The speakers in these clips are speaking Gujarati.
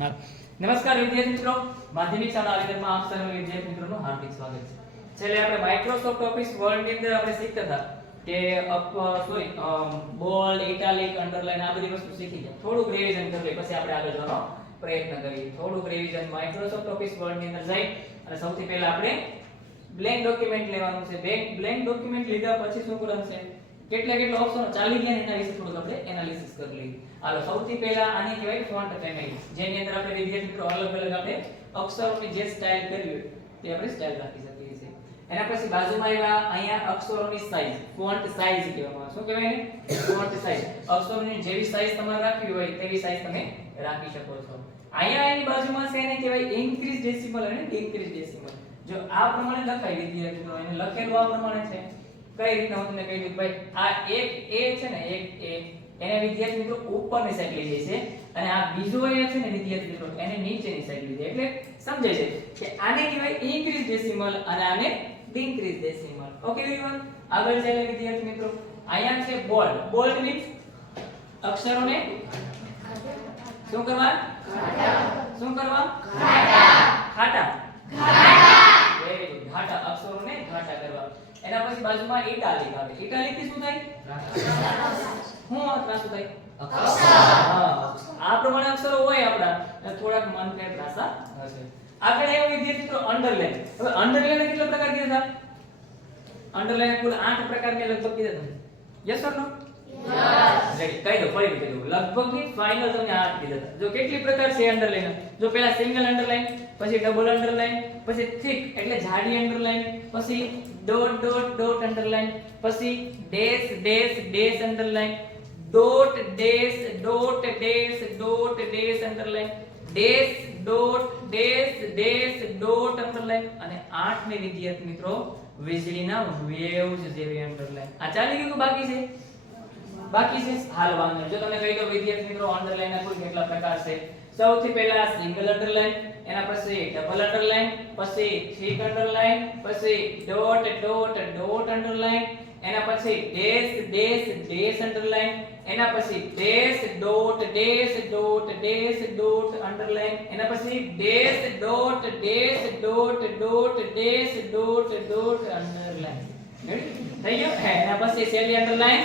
નમસ્કાર. વિદ્યાર્થી મિત્રો. માધ્યમિક શાળા આલિગઢમાં આપ સર્વ વિદ્યાર્થી મિત્રોનું હાર્દિક સ્વાગત છે. છેલ્લે આપણે માઇક્રોસોફ્ટ ઓફિસ વર્ડની અંદર આપણે શીખતા હતા કે, up sorry bold italic underline આ બધી વસ્તુ શીખી ગયા. થોડુંક રિવિઝન કરીએ પછી આપણે આગળ જવાનો પ્રયત્ન કરીએ. થોડુંક રિવિઝન માઇક્રોસોફ્ટ ઓફિસ વર્ડની અંદર જઈ અને સૌથી પહેલા આપણે બ્લેન્ક ડોક્યુમેન્ટ લેવાનું છે. બ્લેન્ક ડોક્યુમેન્ટ લીધા પછી શું કરવાનું છે? કેટલા કેટલા ઓપ્શનો ચાલી ગયા એના વિશે થોડુંક આપણે એનાલિસિસ કરી લઈએ. હાલો, સૌથી પહેલા આને કહેવાય ફોન્ટ ફેમિલી જેની અંદર આપણે વિદ્યાર્થી મિત્રો અલગ અલગ આપણે અક્ષરોની જે સ્ટાઇલ કરી હોય, તે આપણે સ્ટાઇલ રાખી શકીએ છીએ. એના પછી બાજુમાં આવ્યા અહીંયા અક્ષરોની સાઈઝ ફોન્ટ સાઈઝ કહેવામાં શું કહેવાય ને ફોન્ટ સાઈઝ અક્ષરોની જેવી સાઈઝ તમારે રાખવી હોય, તેવી સાઈઝ તમે રાખી શકો છો. અહીંયા એની બાજુમાં છે એને કહેવાય ઇન્ક્રીઝ ડેસિમલ અને ડિક્રીઝ ડેસિમલ જો આ પ્રમાણે લખાય વિદ્યાર્થી મિત્રો એને લખેલું આ પ્રમાણે છે. કઈ રીતના હું તમને કહી દઉં? ભાઈ આ એક એ છે ને એક એ. એને વિદ્યાર્થી મિત્રો ઉપરની સાઈડ લઈ જાય છે અને આ બીજો એ છે ને વિદ્યાર્થી મિત્રો એને નીચેની સાઈડ લઈ જાય. એટલે સમજાય છે કે આને કહેવાય ઇન્ક્રીઝ ડેસિમલ અને આને ડિક્રીઝ ડેસિમલ ઓકે એવરીવન આગળ ચાલે વિદ્યાર્થી મિત્રો. અહીંયા છે બોલ્ડ બોલ્ડ મીન્સ અક્ષરોને શું કરવા? શું કરવા? ખાટા વેરી ગુડ ઘાટા. અક્ષરોને ઘાટા કરવા. એના પછી બાજુમાં ઇટાલિક આવે. ઇટાલિકથી શું થાય? હું શું થાય. આ પ્રમાણે અક્ષરો હોય આપણા. થોડાક મન કે ત્રાસા હશે. આગળ એવું વિદ્યાર્થી મિત્રો અંડરલાઈન હવે અંડરલાઈન કેટલા પ્રકાર કીધા હતા? અંડરલાઈન કુલ 8 કે લગભગ કીધા તમે યસ ઓર નો રેડી ના પ્રકાર છે આ ચાલી ગયું બાકી છે? બાકી છે હાલ વાંધો. જો તમને કહી દો વિદ્યાર્થી મિત્રો અંડરલાઈન ના કુલ કેટલા પ્રકાર છે. સૌથી પહેલા સિંગલ અંડરલાઈન એના પછી ડબલ અંડરલાઈન પછી થ્રી અંડરલાઈન પછી ડોટ ડોટ ડોટ અંડરલાઈન એના પછી ડેશ ડેશ ડેશ અંડરલાઈન એના પછી dash dot dash dot dash dot underline એના પછી dash dot dash dot dot dash dot dot underline થઈ ગયું? એના પછી છેલ્લી અંડરલાઈન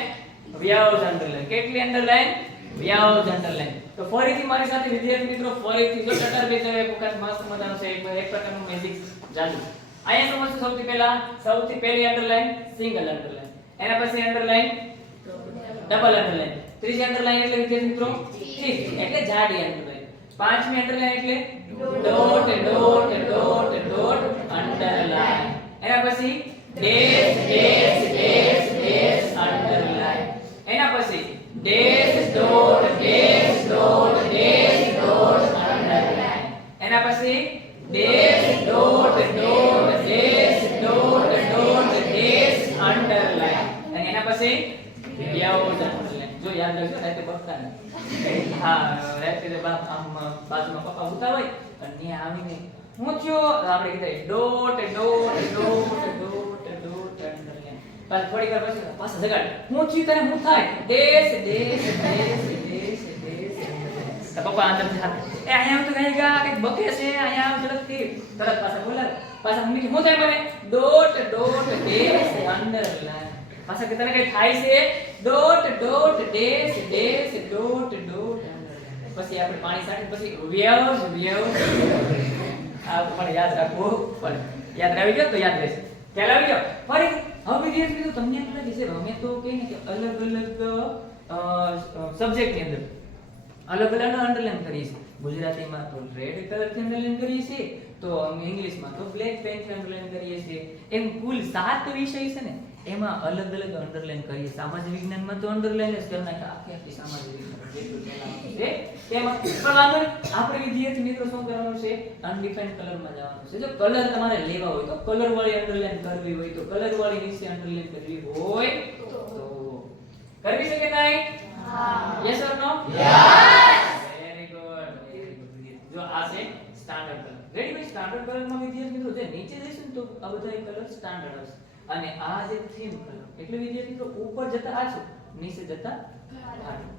વ્યાઉઝ અંડરલાઈન કેટલી અંડરલાઈન વ્યાઉઝ અંડરલાઈન તો ફરીથી મારી સાથે વિદ્યાર્થી મિત્રો ફરીથી જો ટટર બે એક વખત મસ્ત મજાનો છે એક એક પ્રકારનું મેજિક જાદુ અહીંયા સમજશું સૌથી પહેલા સૌથી પહેલી અંડરલાઈન સિંગલ અંડરલાઈન એના પછી અંડરલાઈન ડબલ અંડરલાઈન ત્રીજી અંડરલાઈન એટલે વિદ્યાર્થી મિત્રો ઠીક એટલે જાડી અંડરલાઈન પાંચમી અંડરલાઈન એટલે dot dot dot dot underline એના પછી ડેશ ડેશ ડેશ એના પછી? ડેશ ડોટ ડોટ હા, રાતે બાપ આમ બાજુમાં પપ્પા ઉતા હોય અને આવીને હું થયો આપણે કીધા ડોટ ડોટ ડોટ પાછું થોડી વાર પછી પાછા જગાડ હું થયું તને હું થાય. દેશ દેશ દેશ દેશ દેશ પપ્પા અંદર એ અહીંયા આવ તો કઈ ગયા કંઈક બકે છે, અહીંયા આવ ઝડપથી તરત પાછા બોલા પાછા મમ્મી હું થાય મને? ડોટ ડોટ ડેશ અંડરલાઈન પાછા કે તને કઈ થાય છે? ડોટ ડોટ દેશ દેશ ડોટ ડોટ. પછી આપણે પાણી સાટી પછી વ્યવ વ્યવ આ પણ યાદ રાખવું પણ યાદ આવી ગયો તો યાદ રહેશે. ખ્યાલ આવી ગયો? ફરી. હવે વિદ્યાર્થી મિત્રો તમને એમ છે અમે તો કે અલગ અલગ સબ્જેક્ટની અંદર અલગ અલગ અંડરલાઈન કરીએ છીએ. ગુજરાતીમાં તો રેડ કલરથી અંડરલાઈન કરીએ છીએ, તો ઇંગ્લિશમાં તો બ્લેક પેનથી અંડરલાઈન કરીએ છીએ. એમ કુલ સાત વિષય છે ને એમાં અલગ અલગ અંડરલાઈન કરીએ. સામાજિક વિજ્ઞાનમાં તો અંડરલાઈન જ કરી નાખે આખી આખી સામાજિક વિજ્ઞાન? આપણે વિદ્યાર્થી મિત્રો શું કરવાનું છે? અનડિફાઇન્ડ કલરમાં જવાનું છે. જો કલર તમારે લેવા હોય તો કલર વાળી અંડરલાઈન કરવી હોય તો કલર વાળી નીચે અંડરલાઈન કરવી હોય તો કરવી છે કે નહીં? Yes or no yes very good જો આ છે સ્ટાન્ડર્ડ કલર રેડી ભાઈ? સ્ટાન્ડર્ડ કલરમાં વિદ્યાર્થી મિત્રો જે નીચે જઈશું ને તો આ બધા કલર સ્ટાન્ડર્ડ હશે. અને આ જે થીમ એટલે વિદ્યાર્થી ઉપર જતા આ છે, નીચે જતા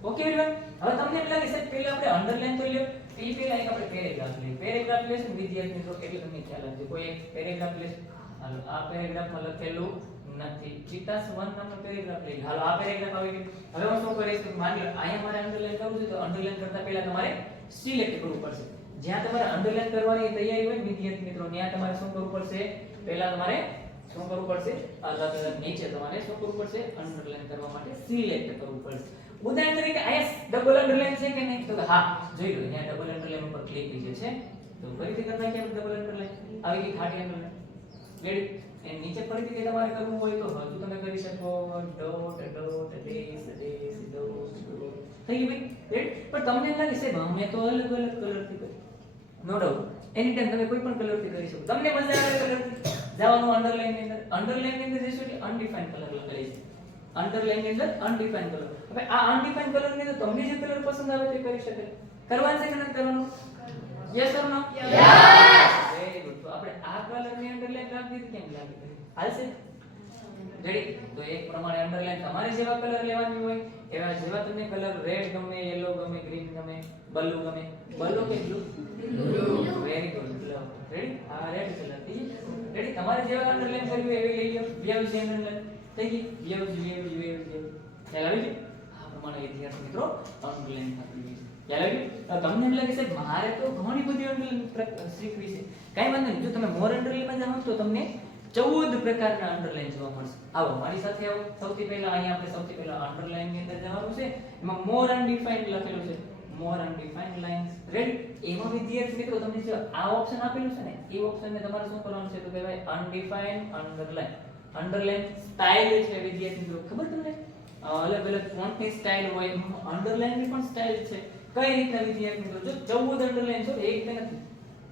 ઓકે એવરીવન હવે તમને એમ લાગે છે પહેલા આપણે અંડરલાઈન તો લ્યો એ પહેલા એક આપણે પેરેગ્રાફ લઈએ. પેરેગ્રાફ લેશું વિદ્યાર્થી મિત્રો, એટલે તમને ખ્યાલ આવશે. કોઈ એક પેરેગ્રાફ લેશું? હાલો, આ પેરેગ્રાફમાં લખેલું નથી. ચિતાસ વન નંબર પેરેગ્રાફ લઈ હાલો, આ પેરેગ્રાફ આવી ગયો. હવે હું શું કરીશ કે માની લો, અહીંયા મારે અંડરલાઈન કરવું છે, તો અંડરલાઈન કરતા પહેલા તમારે સિલેક્ટ કરવું પડશે. જ્યાં તમારે અંડરલાઈન કરવાની તૈયારી હોય વિદ્યાર્થી મિત્રો, ત્યાં તમારે શું કરવું પડશે? પહેલા તમારે શું કરવું પડશે અલગ નીચે તમારે શું કરવું પડશે અંડરલાઈન કરવા માટે સિલેક્ટ કરવું પડશે. ઉદાહરણ તરીકે અહીંયા ડબલ અંડરલાઈન છે કે નહીં? તો હા, જોઈ લો, અહીંયા ડબલ અંડરલાઈન ઉપર ક્લિક થઈ છે તો ફરીથી કરી નાખીએ ડબલ અંડરલાઈન આવી ગઈ ખાટી અંડરલાઈન રેડી એની નીચે ફરીથી કે તમારે કરવું હોય તો હજુ તમે કરી શકો. Dot dot dash dash dot થઈ ગયું ભાઈ? પણ તમને એમ લાગે છે અમે તો અલગ અલગ કલરથી કરી નો ડાઉટ એની ટાઈમ તમે કોઈ પણ કલરથી કરી શકો. તમને મજા આવે કલરથી જવાનું અંડરલાઈનની અંદર અંડરલાઈનની અંદર જશો એટલે અનડિફાઇન્ડ કલર લખેલી છે અંડરલાઈનની અંદર અનડિફાઇન્ડ કલર હવે આ અનડિફાઇન્ડ કલરની અંદર તમને જે કલર પસંદ આવે તે કરી શકે કરવાનું છે કે નથી કરવાનું yes or no very good તો આપણે આ કલરની અંડરલાઈન રાખી દીધી કેમ લાગી હાલ હાલશે રેડી તો એક પ્રમાણે અંડરલાઈન તમારે જેવા કલર લેવાની હોય, એવા જેવા તમને કલર રેડ ગમે યલો ગમે ગ્રીન ગમે બ્લુ ગમે બ્લુ કે blue blue very good blue ready આ રેડ કલર થઈ રેડી તમારે જેવા અંડરલાઈન કરવી એવી લઈ લો. વ્યાવ છે અંડરલાઈન થઈ ગઈ? વ્યાવ વ્યાવ વ્યાવ વ્યાવ ખ્યાલ આવી આ પ્રમાણે વિદ્યાર્થી મિત્રો અંડરલાઈન થતી તમને એમ લાગે છે મારે તો ઘણી બધી અંડરલાઈન શીખવી છે. કાંઈ વાંધો નહીં. જો તમે મોર અંડરલાઈનમાં જાઓ તો તમને ચૌદ પ્રકારના અંડરલાઈન જોવા મળશે. આવો, મારી સાથે આવો. સૌથી પહેલા અહીંયા આપણે સૌથી પહેલા અંડરલાઈનની અંદર જવાનું છે. એમાં મોર અનડિફાઇન્ડ લખેલું છે. મોર અનડિફાઇન્ડ લાઇન્સ રેડી એમાં વિદ્યાર્થી મિત્રો, તમને જો આ ઓપ્શન આપેલું છે ને, એ ઓપ્શન ને તમારે શું કરવાનું છે? તો કહેવાય અનડિફાઇન્ડ અંડરલાઈન અંડરલાઈન સ્ટાઇલ છે વિદ્યાર્થી મિત્રો. ખબર તમને? અલગ અલગ ફોન્ટની સ્ટાઇલ હોય અંડરલાઈનની પણ સ્ટાઇલ છે. કઈ રીતના વિદ્યાર્થી મિત્રો? જો ચૌદ અંડરલાઈન જો, એક નથી.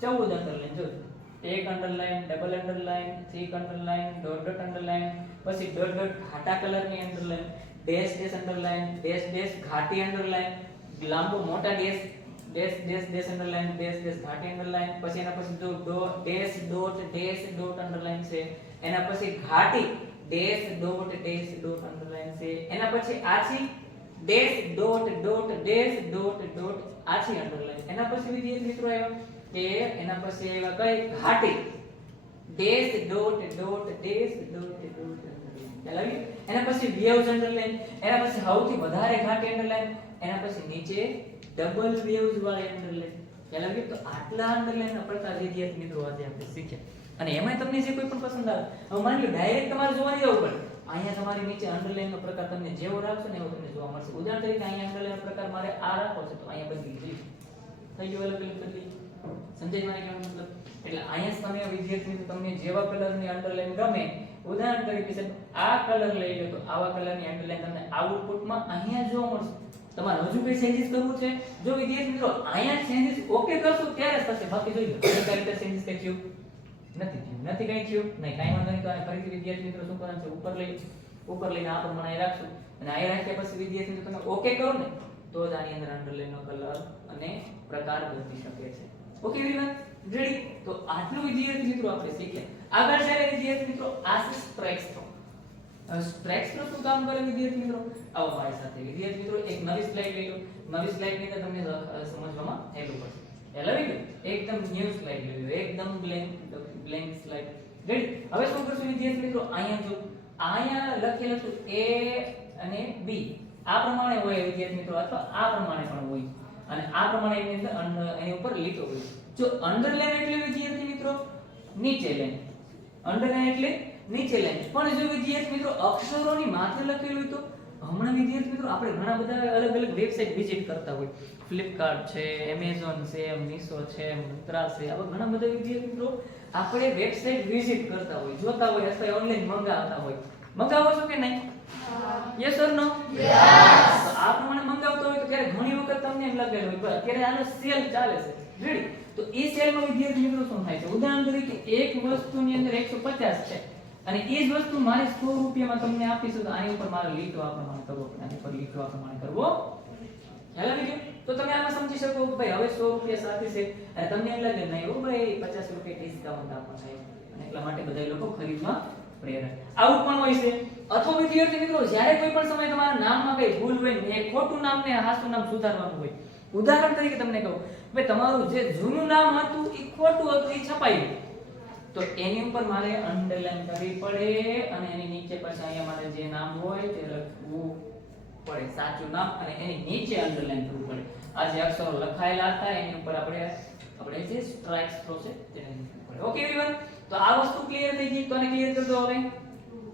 ચૌદ અંડરલાઈન જો. એક underline double underline three underline dot dot underline પછી ડોટ ડોટ ઘાટા કલરની underline dash dash underline dash dash ઘાટી અંડરલાઈન લાંબો મોટા dash dash dash dash underline dash dash ઘાટી અંડરલાઈન પછી એના પછી જો dash dot dash dot underline છે, એના પછી ઘાટી dash dot dash dot underline છે, એના પછી આછી dash dot dot dash dot dot આછી underline એના પછી વિદ્યાર્થી મિત્રો આવ્યા કે એના પછી આવ્યા કઈ ઘાટી. Dash dot dot dash dot dot ખ્યાલ એના પછી વેવ્સ અંડરલાઈન એના પછી સૌથી વધારે ઘાટી અંડરલાઈન એના પછી નીચે ડબલ વેવ્સ વાળી અંડરલાઈન આવી તો આટલા અંડરલાઈન પ્રકાર વિદ્યાર્થી મિત્રો આજે આપણે શીખ્યા. અને એમાં તમને જે કોઈ પણ પસંદ આવે, હવે માની લો ડાયરેક્ટ તમારે જોવા જવું પડે. અહીંયા તમારી નીચે અંડરલાઈન નો પ્રકાર તમને જેવો રાખશો ને એવો તમને જોવા મળશે. ઉદાહરણ તરીકે અહીંયા અંડરલાઈન નો પ્રકાર મારે આ રાખવો છે, તો અહીંયા બદલી થઈ ગયું અલગ અલગ બદલી? સમજાય મારે કહેવાનો મતલબ, એટલે અહીંયા તમે વિદ્યાર્થી તમને જેવા કલરની અંડરલાઈન ગમે, ઉદાહરણ તરીકે છે આ કલર લઈ લો તો આવા કલરની અંડરલાઈન તમને આઉટપુટમાં અહીંયા જોવા મળશે. તમારે હજુ કઈ ચેન્જીસ કરવું છે? જો વિદ્યાર્થી મિત્રો અહીંયા ચેન્જીસ ઓકે કરશો ત્યારે થશે. બાકી જોઈ લો કઈ રીતે ચેન્જીસ કઈ થયું? નથી થયું. નથી કઈ થયું? નહીં, કાંઈ વાંધો નહીં. તો ફરીથી વિદ્યાર્થી મિત્રો શું કરવાનું છે? ઉપર લઈ, ઉપર લઈને આ પ્રમાણે રાખશું. અને અહીં રાખ્યા પછી વિદ્યાર્થી મિત્રો તમે ઓકે કરો ને, તો જ આની અંદર અંડરલાઈન નો કલર અને પ્રકાર બદલી શકે છે. ઓકે એવરીવન રેડી તો આટલું વિદ્યાર્થી મિત્રો આપણે શીખ્યા આગળ ચાલે વિદ્યાર્થી મિત્રો આસિસ સ્ટ્રેક્સ થ્રો સ્ટ્રેક્સનું શું કામ કરે વિદ્યાર્થી મિત્રો? આવો મારી સાથે. વિદ્યાર્થી મિત્રો, એક નવી સ્લાઇડ લઈ લો. નવી સ્લાઇડની અંદર તમને સમજવામાં હેલ્પ પડશે. આવી ગયો એકદમ ન્યૂ સ્લાઇડ લઈ લો. એકદમ બ્લેન્ક બ્લેન્ક સ્લાઇડ રેડી હવે શું કરશું વિદ્યાર્થી મિત્રો? અહીંયા જો, અહીંયા લખેલું છે એ અને બી આ પ્રમાણે હોય વિદ્યાર્થી મિત્રો, અથવા આ પ્રમાણે પણ હોય. અને આ પ્રમાણે એની અંદર એની ઉપર લીટો હોય. જો અંડરલાઈન એટલે વિદ્યાર્થી મિત્રો? નીચે લાઈન અંડરલાઈન એટલે નીચે લાઈન પણ જો વિદ્યાર્થી મિત્રો અક્ષરોની માથે લખેલું હોય તો હમણાં વિદ્યાર્થી મિત્રો આપણે ઘણા બધા અલગ અલગ વેબસાઇટ વિઝિટ કરતા હોય. ફ્લિપકાર્ટ છે એમેઝોન છે મીશો છે મુત્રા છે. આવા ઘણા બધા વિદ્યાર્થી મિત્રો આપણે વેબસાઇટ વિઝિટ કરતા હોય. જોતા હોય અથવા ઓનલાઈન મંગાવતા હોય. મંગાવો છો કે નહીં? યસ ઓર નો આ પ્રમાણે મંગાવતો હોય તો ત્યારે ઘણી વખત તમને એમ લાગે કે અત્યારે આનો સેલ ચાલે છે. રેડી તો એ સેલમાં વિદ્યાર્થી મિત્રો શું થાય છે? ઉદાહરણ તરીકે એક વસ્તુની અંદર 150 છે. અને એ જ વસ્તુ મારે 100 રૂપિયામાં તમને આપીશું તો આની ઉપર મારે લીટો આ પ્રમાણે કરવો પડે આની ઉપર લીટો આ પ્રમાણે કરવો. આવી તો તમે આમાં સમજી શકો કે ભાઈ હવે 100 રૂપિયા સાથે છે. અને તમને એમ લાગે નહીં ઓ ભાઈ 50 રૂપિયા ડિસ્કાઉન્ટ આપવા છે અને એટલા માટે બધા લોકો ખરીદવા પ્રેરાય આવું પણ હોય છે. અથવા વિદ્યાર્થી મિત્રો જ્યારે કોઈ પણ સમય તમારા નામમાં કઈ ભૂલ હોય ને ખોટું નામ ને હાસું નામ સુધારવાનું હોય. ઉદાહરણ તરીકે તમને કહું ભાઈ તમારું જે જૂનું નામ હતું એ ખોટું હતું એ છપાયું તો એની ઉપર મારે અંડરલાઈન કરવી પડે અને એની નીચે પછી અહીંયા મારે જે નામ હોય તે લખવું પડે. સાચું નામ અને એની નીચે અંડરલાઈન કરવું પડે. આ જે અક્ષરો લખાયેલા હતા, એની ઉપર આપણે આપણે જે સ્ટ્રાઇક્સ થ્રો છે તેને ઓકે એવરીવન તો આ વસ્તુ ક્લિયર થઈ ગઈ? આને ક્લિયર કરી દો હવે?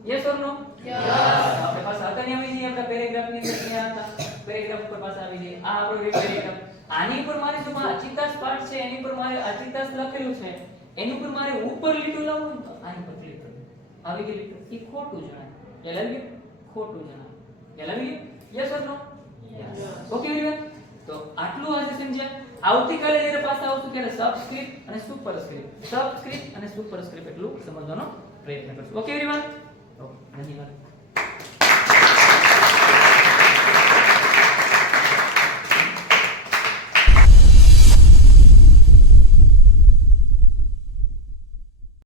યસ ઓર નો આપણે પાછા આગળ આવી જઈએ આપણા પેરેગ્રાફની અંદર ક્યાં હતા પેરેગ્રાફ ઉપર પાછા આવી જઈએ. આ આપણો પેરેગ્રાફ આની ઉપર મારે જો અચિતાસ પાઠ છે એની ઉપર મારે અચિતાસ લખેલું છે એની ઉપર મારે ઉપર લીટું લાવવું તો આની પર ક્લિક કરવું આવી ગઈ લીટું એ ખોટું જણાય. ખ્યાલ આવી ગયું? ખોટું જણાય. ખ્યાલ આવી ગયું? Yes or no okay everyone તો આટલું આજે સમજ્યા. આવતીકાલે જ્યારે પાછા આવશું ત્યારે સબસ્ક્રિપ્ટ અને સુપરસ્ક્રિપ્ટ સબસ્ક્રિપ્ટ અને સુપરસ્ક્રિપ્ટ એટલું સમજવાનો પ્રયત્ન કરશું. Okay everyone 走赶紧的